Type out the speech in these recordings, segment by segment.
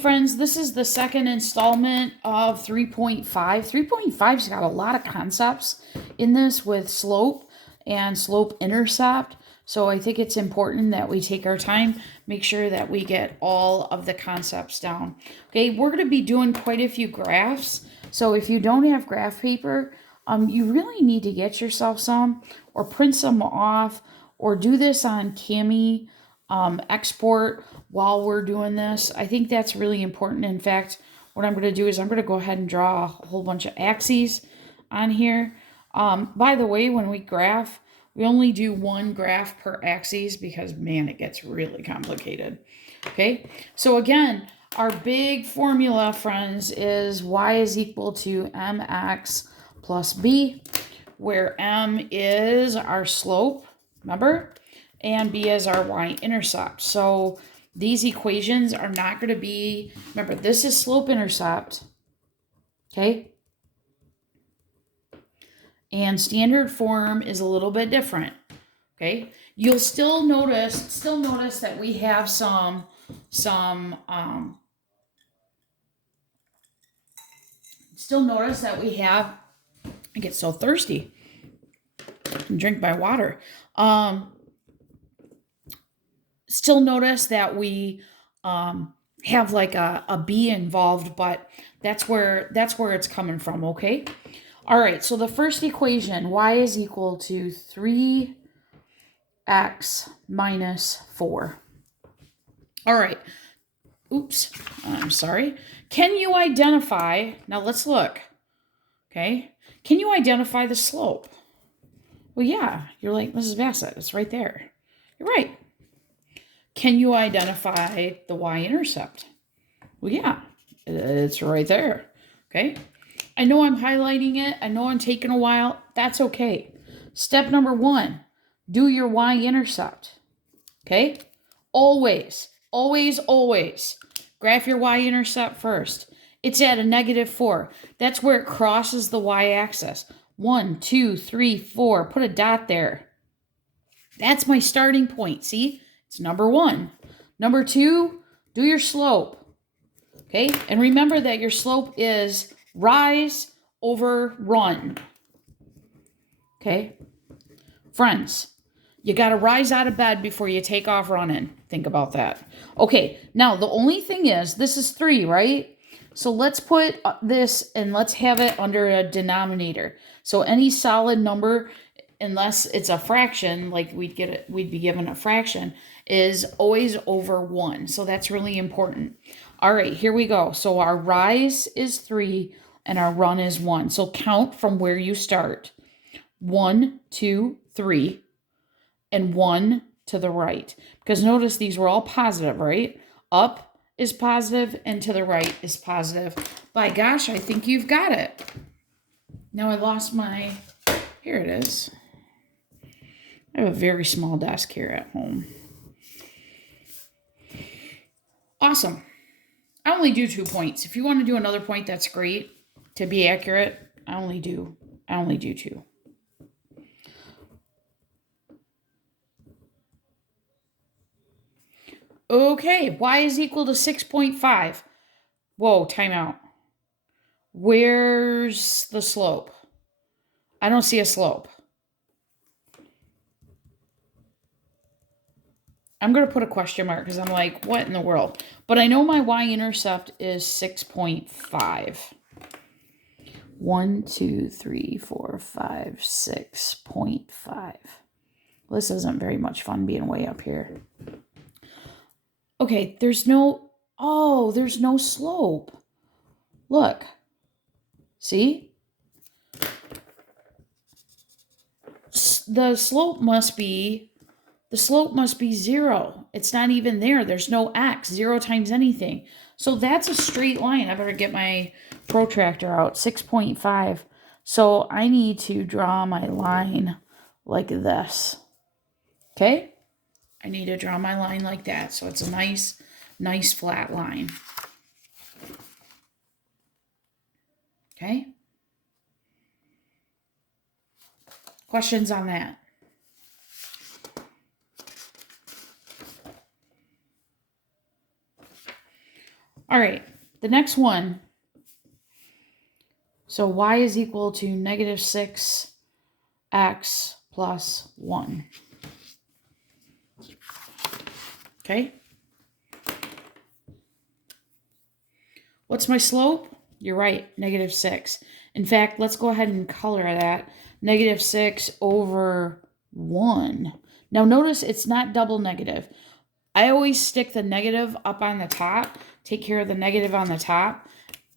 friends, this is the second installment of 3.5. 3.5's got a lot of concepts in this with slope and slope intercept. So I think it's important that we take our time, make sure that we get all of the concepts down. Okay, we're going to be doing quite a few graphs. So if you don't have graph paper, you really need to get yourself some or print some off or do this on Cami export while we're doing this. I think that's really important. In fact, what I'm going to do is I'm going to go ahead and draw a whole bunch of axes on here. By the way, when we graph, we only do one graph per axis because, man, it gets really complicated. Okay, so again, our big formula, friends, is y is equal to mx plus b, where m is our slope, remember? And b is our y-intercept. So these equations are not going to be, remember, this is slope-intercept, okay? And standard form is a little bit different, okay? You'll still notice that we have some still notice that we have, I get so thirsty. I can drink my water. Still notice that we have like a b involved, but that's where it's coming from, okay? All right, so the first equation, y is equal to 3x minus 4. All right. Oops, I'm sorry. Can you identify, now let's look, okay? Can you identify the slope? Well, yeah, you're like, Mrs. Bassett, it's right there. You're right. Can you identify the y-intercept? Well, yeah, it's right there, okay? I know I'm highlighting it. I know I'm taking a while. That's okay. Step number 1, do your y-intercept, okay? Always, always, always graph your y-intercept first. It's at a -4. That's where it crosses the y-axis. 1, 2, 3, 4. Put a dot there. That's my starting point, see? It's number 1. Number 2, do your slope. Okay? And remember that your slope is rise over run. Okay? Friends, you got to rise out of bed before you take off running. Think about that. Okay, now the only thing is, this is 3, right? So let's put this and let's have it under a denominator. So any solid number, unless it's a fraction, like we'd be given a fraction, is always over 1. So that's really important. All right, here we go. So our rise is 3 and our run is 1. So count from where you start. 1, 2, 3, and 1 to the right. Because notice these were all positive, right? Up is positive and to the right is positive. By gosh, I think you've got it. Now I lost my, here it is. I have a very small desk here at home. Awesome. I only do 2 points. If you want to do another point, that's great. To be accurate, I only do 2. Okay, y is equal to 6.5. Whoa, timeout. Where's the slope? I don't see a slope. I'm going to put a question mark because I'm like, what in the world? But I know my y-intercept is 6.5. 1, 2, 3, 4, 5, 6.5. Well, this isn't very much fun being way up here. Okay, there's no slope. Look. See? The slope must be 0. It's not even there. There's no x. 0 times anything. So that's a straight line. I better get my protractor out. 6.5. So I need to draw my line like this. Okay? I need to draw my line like that. So it's a nice flat line. Okay? Questions on that? All right, the next one. So y is equal to negative 6x plus 1. Okay. What's my slope? You're right, negative 6. In fact, let's go ahead and color that. Negative 6 over 1. Now notice it's not double negative. I always stick the negative up on the top, take care of the negative on the top,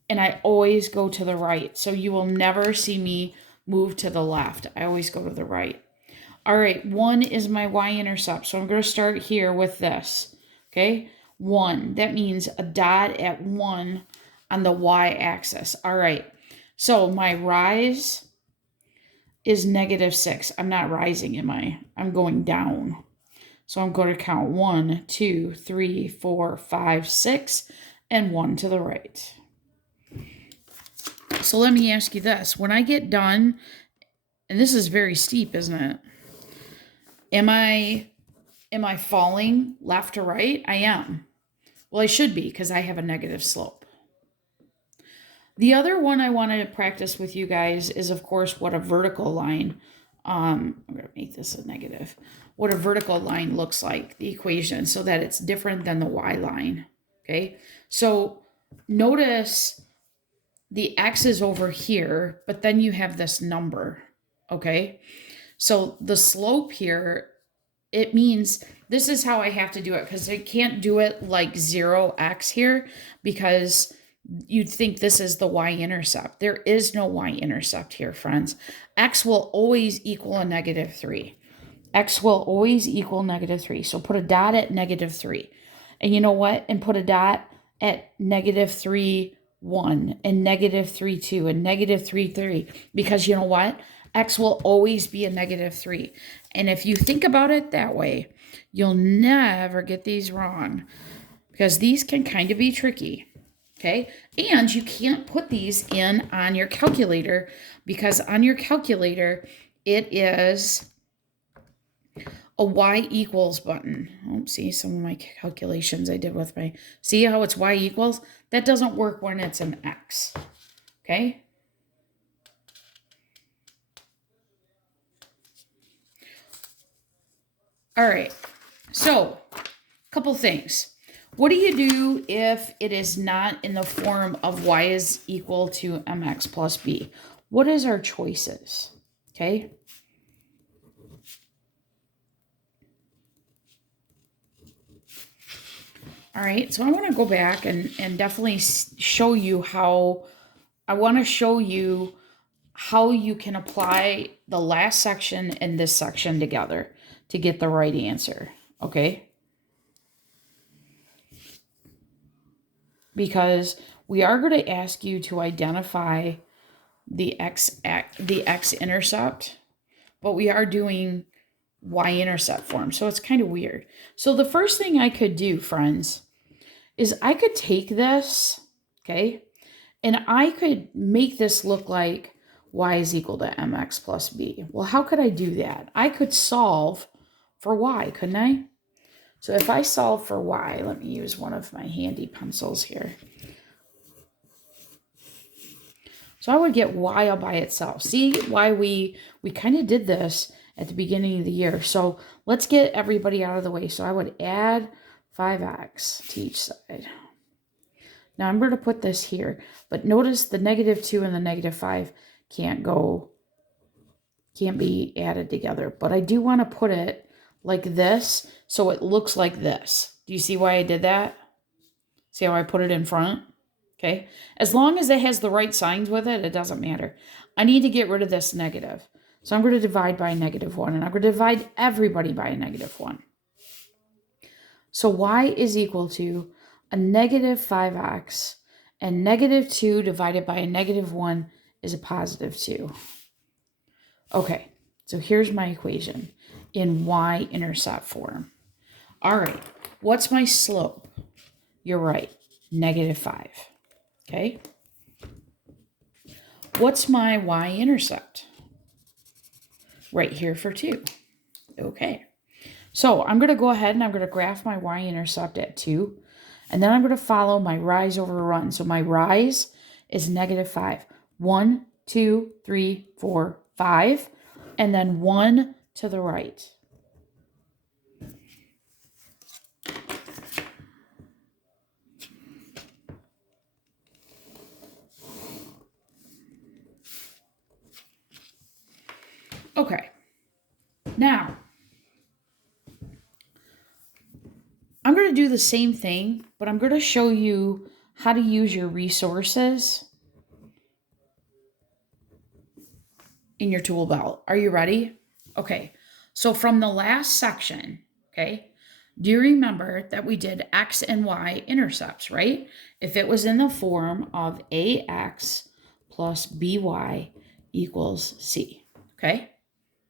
and I always go to the right. So you will never see me move to the left. I always go to the right. All right, 1 is my y-intercept. So I'm going to start here with this. Okay, 1. That means a dot at 1 on the y-axis. All right, so my rise is negative 6. I'm not rising, am I? I'm going down. So I'm going to count 1, 2, 3, 4, 5, 6, and 1 to the right. So let me ask you this. When I get done, and this is very steep, isn't it? Am I falling left to right? I am. Well, I should be because I have a negative slope. The other one I want to practice with you guys is, of course, what a vertical line, I'm going to make this a negative, what a vertical line looks like, the equation, so that it's different than the y line. Okay, so notice the x is over here, but then you have this number. Okay, so the slope here, it means this is how I have to do it, because I can't do it like 0x here, because you'd think this is the y-intercept. There is no y-intercept here, friends. X will always equal a negative 3. X will always equal negative 3. So put a dot at negative 3. And you know what? And put a dot at negative 3, 1, and negative 3, 2, and negative 3, 3. Because you know what? X will always be a negative 3. And if you think about it that way, you'll never get these wrong, because these can kind of be tricky. Okay, and you can't put these in on your calculator, because on your calculator, it is a y equals button. Oh, see some of my calculations I did with my, see how it's y equals? That doesn't work when it's an x. Okay. All right, so a couple things. What do you do if it is not in the form of y is equal to mx plus b? What is our choices? Okay. All right, so I want to go back and definitely show you how, I want to show you how you can apply the last section and this section together to get the right answer. Okay. Because we are going to ask you to identify the x-intercept, but we are doing y-intercept form, so it's kind of weird. So the first thing I could do, friends, is I could take this, okay, and I could make this look like y is equal to mx plus b. Well, how could I do that? I could solve for y, couldn't I? So if I solve for y, let me use one of my handy pencils here. So I would get y all by itself. See why we kind of did this at the beginning of the year. So let's get everybody out of the way. So I would add 5x to each side. Now I'm going to put this here, but notice the negative 2 and the negative 5 can't be added together. But I do want to put it like this, so it looks like this. Do you see why I did that? See how I put it in front? Okay. As long as it has the right signs with it, it doesn't matter. I need to get rid of this negative. So I'm going to divide by a negative 1, and I'm going to divide everybody by a negative 1. So y is equal to a negative 5x, and negative 2 divided by a negative 1 is a positive 2. Okay, so here's my equation in y-intercept form. All right, what's my slope? You're right, negative 5. Okay. What's my y-intercept? Right here for 2. Okay. So I'm going to go ahead and I'm going to graph my y-intercept at 2. And then I'm going to follow my rise over run. So my rise is -5. 1, 2, 3, 4, 5. And then 1 to the right. Okay. Now, I'm going to do the same thing, but I'm going to show you how to use your resources in your tool belt. Are you ready? Okay. So from the last section, okay, do you remember that we did X and Y intercepts, right? If it was in the form of AX plus BY equals C, okay?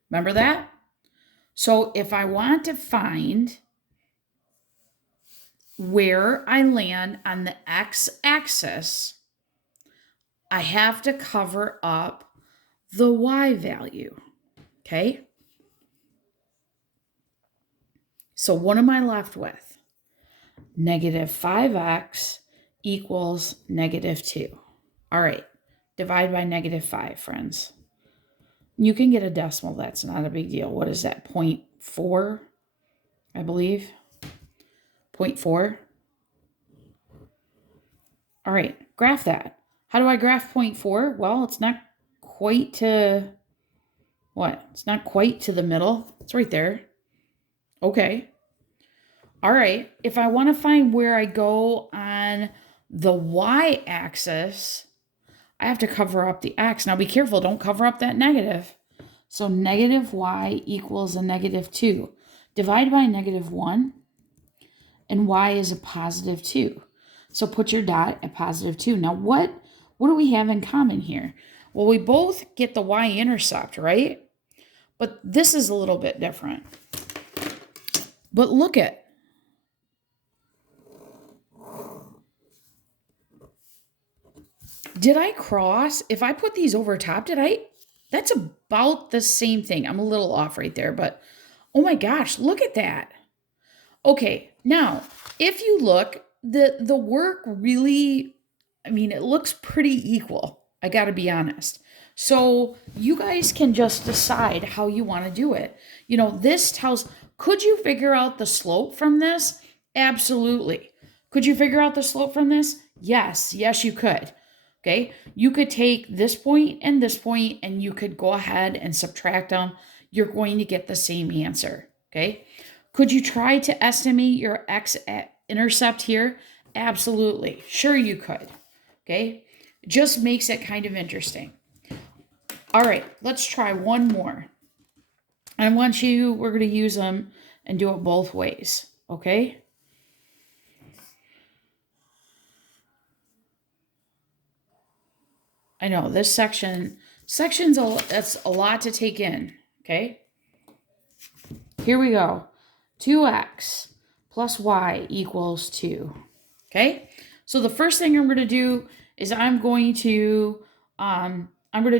Remember that? So if I want to find where I land on the x-axis, I have to cover up the y value, okay? So what am I left with? -5x equals -2. All right, divide by -5, friends. You can get a decimal, that's not a big deal. What is that, 0.4, I believe? 0.4? All right, graph that. How do I graph 0.4? Well, it's not quite to, what? It's not quite to the middle. It's right there. Okay. All right, if I want to find where I go on the y-axis, I have to cover up the x. Now be careful, don't cover up that negative. So -y equals a -2. Divide by -1, and y is a +2. So put your dot at +2. Now what do we have in common here? Well, we both get the y-intercept, right? But this is a little bit different. But look at, did I cross? If I put these over top, that's about the same thing. I'm a little off right there, but oh my gosh, look at that. Okay, now, if you look, the work really, I mean, it looks pretty equal. I got to be honest. So you guys can just decide how you want to do it. You know, this tells, could you figure out the slope from this? Absolutely. Could you figure out the slope from this? Yes, you could. Okay, you could take this point and you could go ahead and subtract them. You're going to get the same answer. Okay, could you try to estimate your x-intercept here? Absolutely. Sure you could. Okay, just makes it kind of interesting. All right, let's try one more. I want you, we're going to use them and do it both ways. Okay. I know this section's that's a lot to take in, okay? Here we go. 2x plus y equals 2. Okay? So the first thing I'm going to do is I'm going to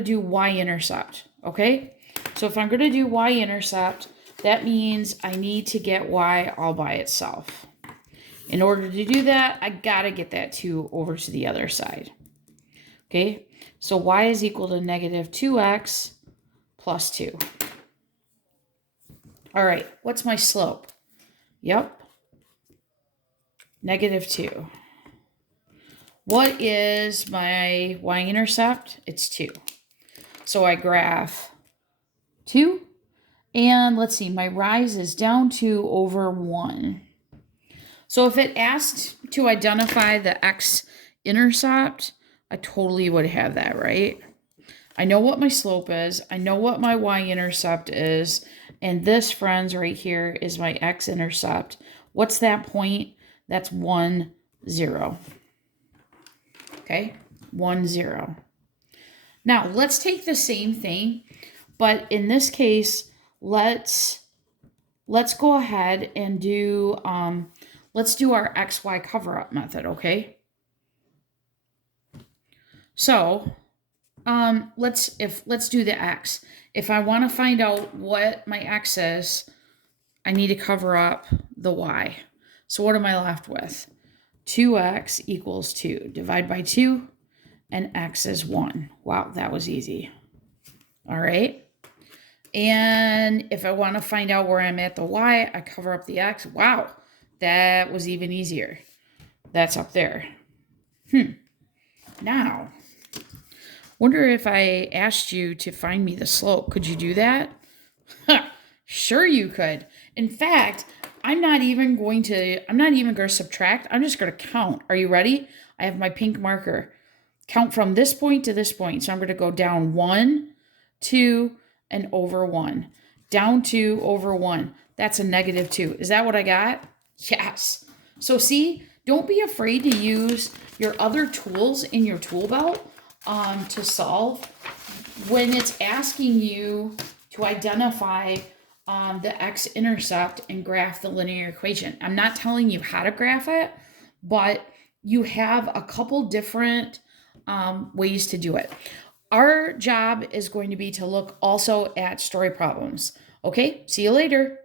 do y-intercept, okay? So if I'm going to do y-intercept, that means I need to get y all by itself. In order to do that, I got to get that 2 over to the other side. Okay? So y is equal to -2x plus 2. All right, what's my slope? Yep, -2. What is my y-intercept? It's 2. So I graph 2, and let's see, my rise is down 2 over 1. So if it asked to identify the x-intercept, I totally would have that, right? I know what my slope is. I know what my y-intercept is. And this, friends, right here is my x-intercept. What's that point? That's 1, 0. Okay, 1, 0. Now, let's take the same thing, but in this case, let's go ahead and do, let's do our XY cover-up method, okay? So, let's do the x. If I want to find out what my x is, I need to cover up the y. So what am I left with? 2x equals 2. Divide by 2, and x is 1. Wow, that was easy. All right. And if I want to find out where I'm at the y, I cover up the x. Wow, that was even easier. That's up there. Now, wonder if I asked you to find me the slope. Could you do that? Sure you could. In fact, I'm not even going to subtract. I'm just going to count. Are you ready? I have my pink marker. Count from this point to this point. So I'm going to go down 1, 2, and over 1. Down 2, over 1. That's a -2. Is that what I got? Yes. So see, don't be afraid to use your other tools in your tool belt to solve when it's asking you to identify the x-intercept and graph the linear equation. I'm not telling you how to graph it, but you have a couple different ways to do it. Our job is going to be to look also at story problems. Okay, see you later.